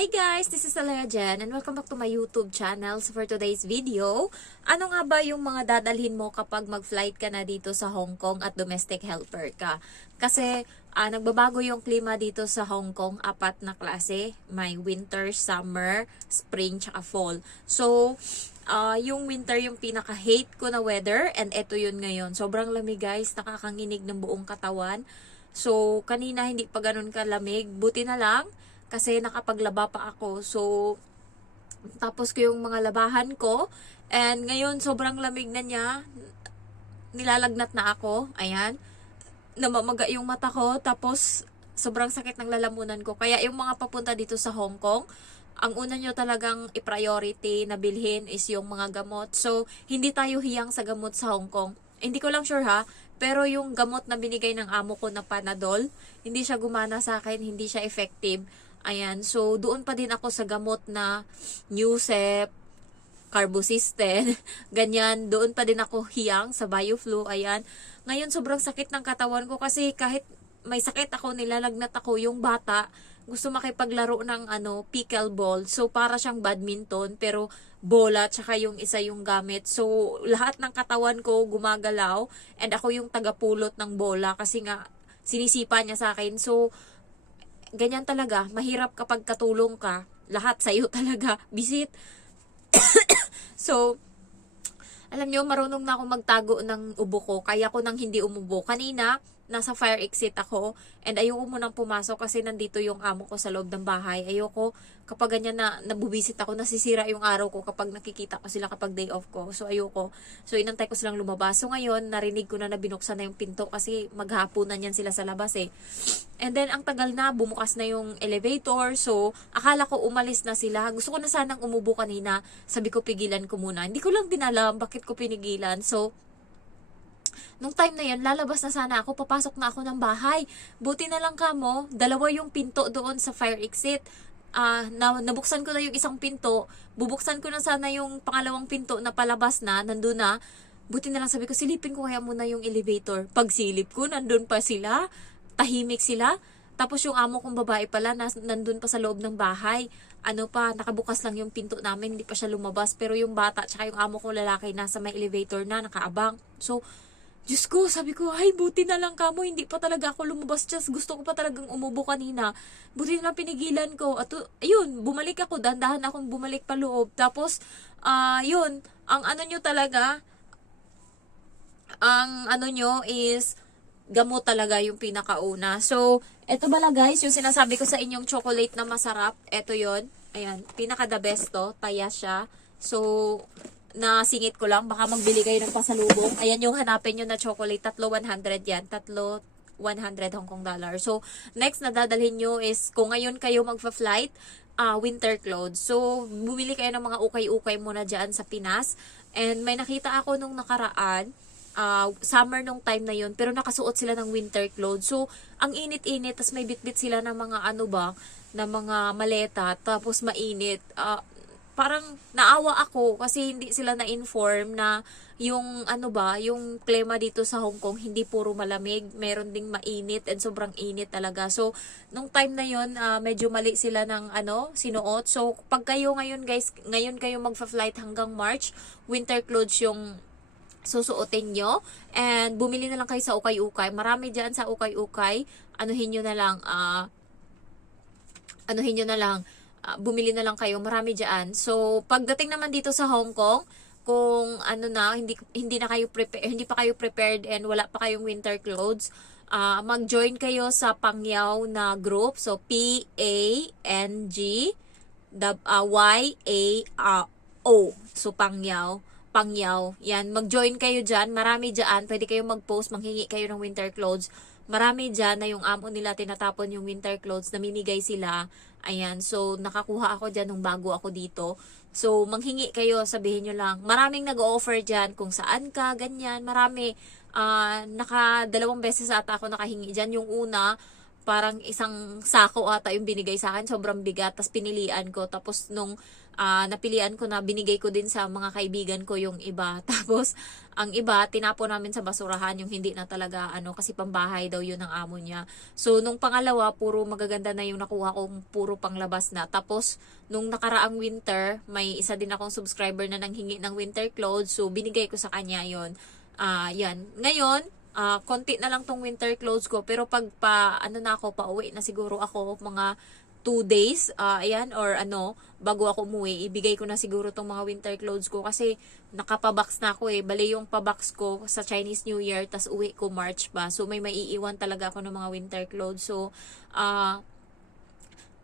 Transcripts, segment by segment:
Hi guys, this is Alea Jen and welcome back to my YouTube channel. So for today's video, ano nga ba yung mga dadalhin mo kapag mag-flight ka na dito sa Hong Kong at domestic helper ka? Kasi nagbabago yung klima dito sa Hong Kong, apat na klase. May winter, summer, spring, tsaka fall. So, yung winter yung pinaka-hate ko na weather and eto yun ngayon. Sobrang lamig guys, nakakanginig ng buong katawan. So, kanina hindi pa ganun kalamig. Buti na lang kasi nakapaglaba pa ako. So, tapos ko yung mga labahan ko. And ngayon, sobrang lamig na niya. Nilalagnat na ako. Ayan. Namamaga yung mata ko. Tapos, sobrang sakit ng lalamunan ko. Kaya yung mga papunta dito sa Hong Kong, ang una nyo talagang i-priority na bilhin is yung mga gamot. So, hindi tayo hiyang sa gamot sa Hong Kong. Hindi ko lang sure ha, pero yung gamot na binigay ng amo ko na Panadol, hindi siya gumana sa akin, hindi siya effective. Ayan, so doon pa din ako sa gamot na Newsep, Carbosystem, ganyan, doon pa din ako hiyang sa Bioflu, ayan. Ngayon sobrang sakit ng katawan ko kasi kahit may sakit ako, nilalagnat ako, yung bata, gusto makipaglaro ng pickleball. So para siyang badminton pero bola tsaka yung isa yung gamit. So lahat ng katawan ko gumagalaw and ako yung tagapulot ng bola kasi nga sinisipa niya sa akin. So ganyan talaga, mahirap kapag katulong ka. Lahat sa'yo talaga, bisit. So, alam nyo, marunong na ako magtago ng ubo ko. Kaya ko nang hindi umubo. Kanina, nasa fire exit ako. And ayoko munang pumasok kasi nandito yung amo ko sa loob ng bahay. Ayoko, kapag ganyan na nabubisit ako, nasisira yung araw ko kapag nakikita ko sila kapag day off ko. So, ayoko. So, inantay ko silang lumabas. So, ngayon, narinig ko na binuksan na yung pinto kasi maghahaponan yan sila sa labas eh. And then, ang tagal na, bumukas na yung elevator. So, akala ko umalis na sila. Gusto ko na sanang umubo kanina. Sabi ko, pigilan ko muna. Hindi ko lang din alam bakit ko pinigilan. So, nung time na yun, lalabas na sana ako. Papasok na ako ng bahay. Buti na lang kamo, dalawa yung pinto doon sa fire exit. Nabuksan ko na yung isang pinto. Bubuksan ko na sana yung pangalawang pinto na palabas na. Nandun na. Buti na lang sabi ko, silipin ko kaya muna yung elevator. Pag silip ko, nandun pa sila. Tahimik sila. Tapos yung amo kong babae pala, nandun pa sa loob ng bahay. Nakabukas lang yung pinto namin, hindi pa siya lumabas. Pero yung bata, tsaka yung amo kong lalaki, nasa may elevator na, nakaabang. So, Diyos ko, sabi ko, ay, buti na lang kamo, hindi pa talaga ako lumabas. Just gusto ko pa talagang umubo kanina. Buti na lang pinigilan ko. At ayun, bumalik ako, dahan-dahan akong bumalik pa loob. Tapos, yun, ang nyo talaga, ang nyo is, gamot talaga yung pinakauna. So, eto bala guys, yung sinasabi ko sa inyong chocolate na masarap, eto yon. Ayan, pinaka the best to, taya siya. So, nasingit ko lang, baka magbili kayo ng pasalubong. Ayan yung hanapin nyo na chocolate, tatlo 100 yan, tatlo 100 Hong Kong dollar. So, next na dadalhin nyo is, kung ngayon kayo magfa-flight, winter clothes. So, bumili kayo ng mga ukay-ukay muna dyan sa Pinas. And may nakita ako nung nakaraan, summer nung time na yun, pero nakasuot sila ng winter clothes. So, ang init-init, tas may bitbit sila ng mga na mga maleta, tapos mainit. Parang naawa ako kasi hindi sila na-inform na yung yung klima dito sa Hong Kong hindi puro malamig, meron ding mainit and sobrang init talaga. So nung time na yon, medyo mali sila ng sinuot. So pag kayo ngayon guys, ngayon kayo magfa-flight hanggang March, winter clothes yung susuotin nyo and bumili na lang kayo sa ukay-ukay. Marami diyan sa ukay-ukay. Anuhin nyo na lang bumili na lang kayo, marami diyan. So, pagdating naman dito sa Hong Kong, kung hindi pa kayo prepared and wala pa kayong winter clothes, mag-join kayo sa Pangyaw na group. So, PANG YAO. So, Pangyaw. Yan, mag-join kayo diyan. Marami diyan, pwede kayong mag-post, manghingi kayo ng winter clothes. Marami diyan na yung amo nila tinatapon yung winter clothes, namimigay sila. Ayan, so nakakuha ako dyan nung bago ako dito. So, manghingi kayo, sabihin nyo lang. Maraming nag-offer dyan kung saan ka, ganyan. Marami, 2 beses ata ako nakahingi dyan. Yung una, parang isang sako ata yung binigay sa akin, sobrang bigat, tapos pinilian ko, tapos nung napilian ko na, binigay ko din sa mga kaibigan ko yung iba, tapos ang iba tinapon namin sa basurahan, yung hindi na talaga kasi pambahay daw yun ng amo niya. So nung pangalawa, puro magaganda na yung nakuha ko, puro panglabas na. Tapos nung nakaraang winter, may isa din akong subscriber na nanghingi ng winter clothes, so binigay ko sa kanya yon. Yan. Ngayon, konti na lang tong winter clothes ko, pero pag na ako, pauwi na siguro ako mga 2 days, ayan, or bago ako umuwi, ibigay ko na siguro tong mga winter clothes ko kasi nakapabox na ako bali yung pabox ko sa Chinese New Year, tas uwi ko March pa. So may maiiwan talaga ako ng mga winter clothes. So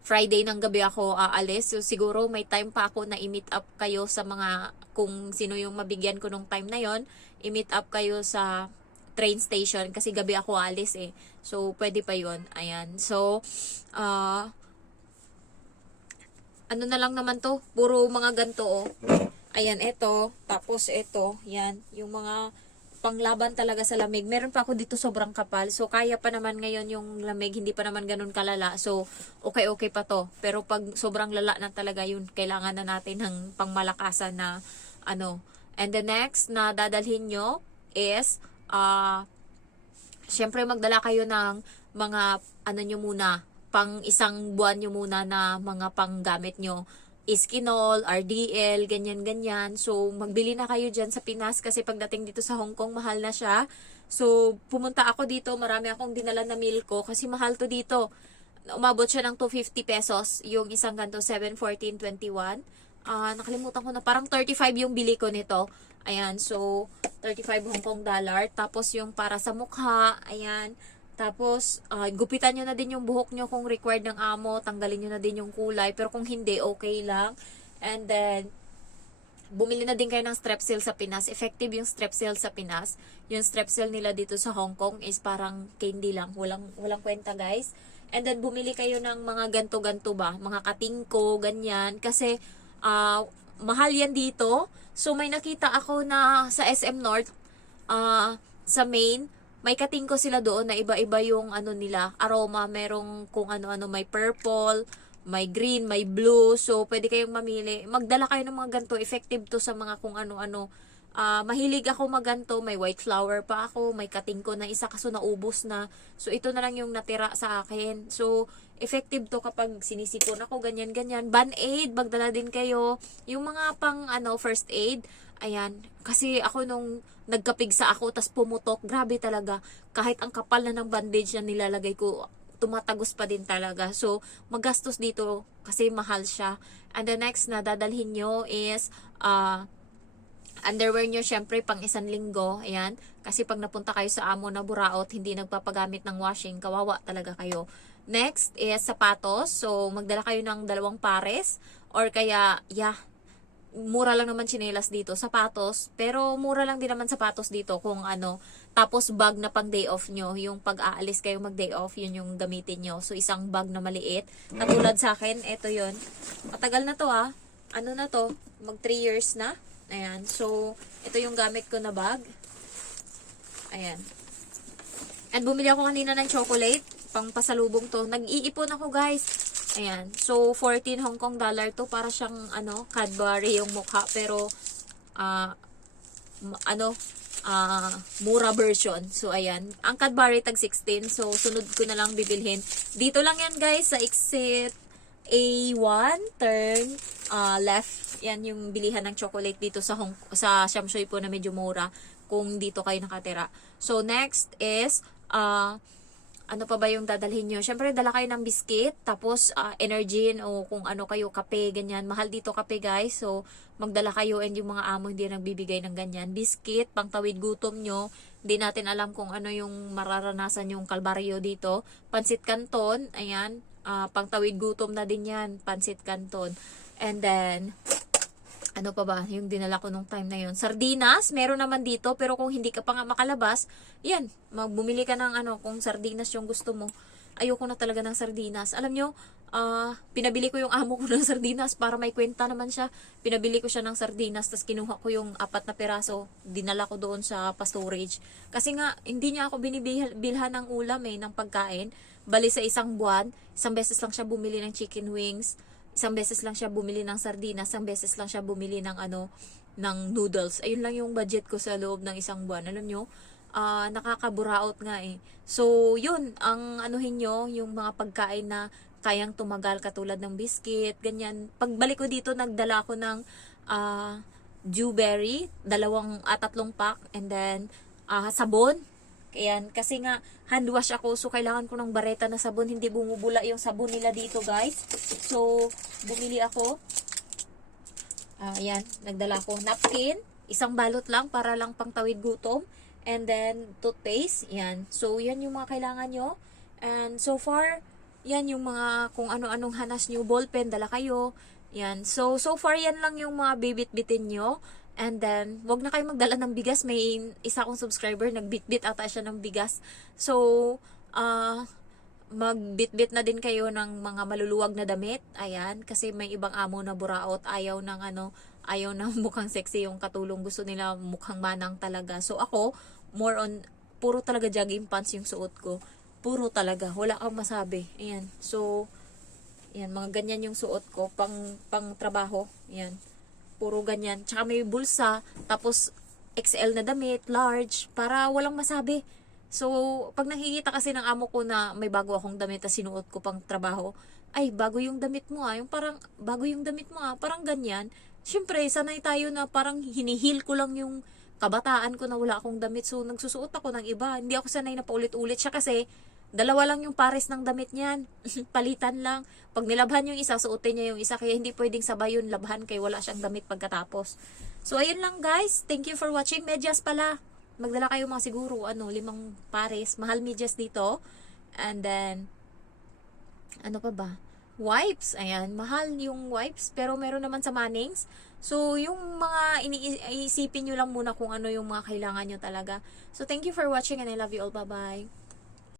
Friday ng gabi ako aalis. So siguro may time pa ako na i-meet up kayo sa mga, kung sino yung mabigyan ko nung time na yon, i-meet up kayo sa train station kasi gabi ako aalis So pwede pa yon. Ayan. So na lang naman to, puro mga ganto Ayan, ito, tapos ito, yan, yung mga panglaban talaga sa lamig. Meron pa ako dito sobrang kapal, so kaya pa naman ngayon yung lamig, hindi pa naman ganun kalala, so okay pa to. Pero pag sobrang lala na talaga yun, kailangan na natin ng pangmalakasan na And the next na dadalhin nyo is, syempre magdala kayo ng mga nyo muna, pang isang buwan nyo muna na mga panggamit nyo. Iskinol, RDL, ganyan. So, magbili na kayo dyan sa Pinas kasi pagdating dito sa Hong Kong, mahal na siya. So, pumunta ako dito, marami akong dinala na meal ko kasi mahal to dito. Umabot siya ng 250 pesos, yung isang ganito, 714.21. Nakalimutan ko na, parang 35 yung bili ko nito. Ayan, so, 35 Hong Kong dollar. Tapos yung para sa mukha, ayan. Tapos, gupitan nyo na din yung buhok nyo kung required ng amo. Tanggalin nyo na din yung kulay. Pero kung hindi, okay lang. And then, bumili na din kayo ng Strepsil sa Pinas. Effective yung Strepsil sa Pinas. Yung Strepsil nila dito sa Hong Kong is parang candy lang. Walang kwenta, guys. And then, bumili kayo ng mga ganto-ganto ba? Mga katingko, ganyan. Kasi, mahal yan dito. So, may nakita ako na sa SM North, sa main, may katingko sila doon na iba-iba yung nila, aroma, merong kung ano-ano, may purple, may green, may blue. So, pwede kayong mamili. Magdala kayo ng mga ganito. Effective to sa mga kung ano-ano. Mahilig ako maganto. May white flower pa ako. May katingko na isa kaso naubos na. So, ito na lang yung natira sa akin. So, effective to kapag sinisipon ako, ganyan-ganyan. Band-aid, magdala din kayo. Yung mga pang first aid. Ayan. Kasi ako nung nagkapigsa ako, tas pumutok, grabe talaga. Kahit ang kapal na ng bandage na nilalagay ko, tumatagos pa din talaga. So, magastos dito kasi mahal siya. And the next na dadalhin nyo is underwear nyo, syempre, pang 1 linggo. Ayan. Kasi pag napunta kayo sa amo na buraot, hindi nagpapagamit ng washing, kawawa talaga kayo. Next is sapatos. So, magdala kayo ng 2 pares. Or kaya, mura lang naman tsinelas dito, sapatos, pero mura lang din naman sapatos dito kung tapos bag na pang day off nyo, yung pag-aalis kayo mag day off, yun yung gamitin nyo. So, isang bag na maliit. Katulad sa akin, eto yun. Matagal na to na to, mag 3 years na. Ayan, so, ito yung gamit ko na bag. Ayan. And bumili ako kanina ng chocolate, pang pasalubong to. Nag-iipon ako, guys. Ayan. So, 14 Hong Kong dollar to. Para siyang, Cadbury yung mukha. Pero, mura version. So, ayan. Ang Cadbury tag 16. So, sunod ko na lang bibilhin. Dito lang yan, guys. Sa exit A1, turn left. Yan yung bilihan ng chocolate dito sa Sham Shui po na medyo mura. Kung dito kayo nakatira. So, next is, ano pa ba yung dadalhin nyo? Siyempre, dala kayo ng biscuit, tapos Energin o kung ano kayo, kape, ganyan. Mahal dito kape, guys. So, magdala kayo and yung mga amo hindi nagbibigay ng ganyan. Biscuit, pangtawid gutom nyo. Hindi natin alam kung ano yung mararanasan yung kalbaryo dito. Pansit Canton, ayan. Pangtawid gutom na din yan. Pansit Canton. And then, ano pa ba yung dinala ko nung time na yun? Sardinas, meron naman dito, pero kung hindi ka pa nga makalabas, yan, magbumili ka ng kung sardinas yung gusto mo. Ayoko na talaga ng sardinas. Alam nyo, pinabili ko yung amo ko ng sardinas para may kwenta naman siya. Pinabili ko siya ng sardinas, tapos kinuha ko yung 4 na piraso, dinala ko doon sa pastorage. Kasi nga, hindi niya ako binibilhan ng ulam ng pagkain. Bali sa isang buwan, isang beses lang siya bumili ng chicken wings, isang beses lang siya bumili ng sardinas, isang beses lang siya bumili ng ng noodles. Ayun lang yung budget ko sa loob ng isang buwan. Alam nyo, nakakaburaot nga eh. So, yun, ang anuhin nyo, yung mga pagkain na kayang tumagal katulad ng biscuit, ganyan. Pagbalik ko dito, nagdala ako ng dewberry, 3 pack, and then sabon. Ayan, kasi nga hand wash ako, so kailangan ko ng bareta na sabon, hindi bumubula yung sabon nila dito, guys. So, bumili ako. Ayan, nagdala ko napkin, isang balot lang para lang pangtawid gutom, and then toothpaste. Ayan. So, yan yung mga kailangan nyo. And so far, yan yung mga kung ano-anong hanas nyo, ballpen, dala kayo. Yan. So far, yan lang yung mga bibit-bitin nyo. And then, wag na kayo magdala ng bigas. May isa akong subscriber, nagbit-bit ata siya ng bigas. So, magbit-bit na din kayo ng mga maluluwag na damit. Ayan. Kasi may ibang amo na buraot. Ayaw ng mukhang sexy yung katulong. Gusto nila mukhang manang talaga. So, ako, more on, puro talaga jogging pants yung suot ko. Puro talaga. Wala kang masabi. Ayan. So, ayan, mga ganyan yung suot ko. Pang trabaho. Ayan. Puro ganyan. Tsaka may bulsa. Tapos, XL na damit. Large. Para walang masabi. So, pag nakikita kasi ng amo ko na may bago akong damit na sinuot ko pang trabaho, ay, bago yung damit mo Yung parang, bago yung damit mo Parang ganyan. Siyempre, sanay tayo na parang hinihil ko lang yung kabataan ko na wala akong damit. So, nagsusuot ako ng iba. Hindi ako sanay na paulit-ulit siya kasi 2 lang yung pares ng damit niyan. Palitan lang. Pag nilabhan yung isa, suotin niya yung isa. Kaya hindi pwedeng sabay yun labhan kaya wala siyang damit pagkatapos. So, ayun lang guys. Thank you for watching. Medyas pala. Magdala kayo mga siguro, 5 pares. Mahal medyas dito. And then, ano pa ba? Wipes. Ayan. Mahal yung wipes. Pero meron naman sa Mannings. So, yung mga iniisipin nyo lang muna kung ano yung mga kailangan nyo talaga. So, thank you for watching and I love you all. Bye-bye.